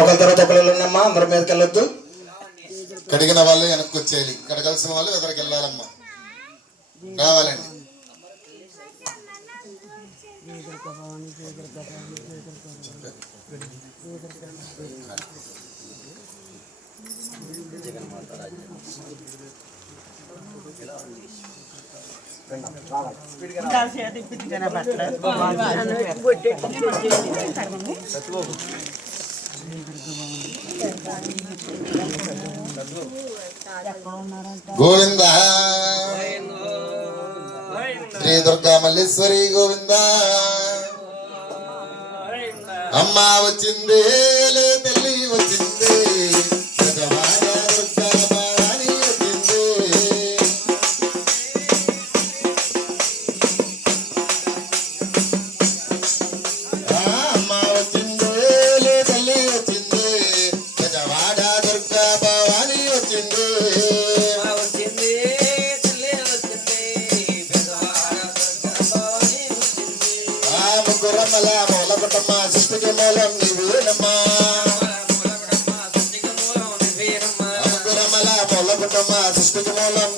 ఒకరి తర్వాత ఒకరు ఉన్నమ్మా అందరి మీదకి వెళ్ళొద్దు. కడిగిన వాళ్ళు వెనక్కి వచ్చేయాలి. కడగాల్సిన వాళ్ళు ఎదరికి వెళ్ళాలమ్మా. రావాలండి. గోవింద. శ్రీ దుర్గా మల్లేశ్వరి గోవింద. అమ్మ వచ్చింది తల్లి వచ్చింది. ఆ ముగ్గురమ్మల మూల కుటుంబ సృష్టికి మూలం నీవేనమ్మా. మూలపడమ్మ సృష్టికి మూలం నువ్వేనమ్మా ముగ్గురమ్మల మూల కుటుంబ సృష్టికి మూలం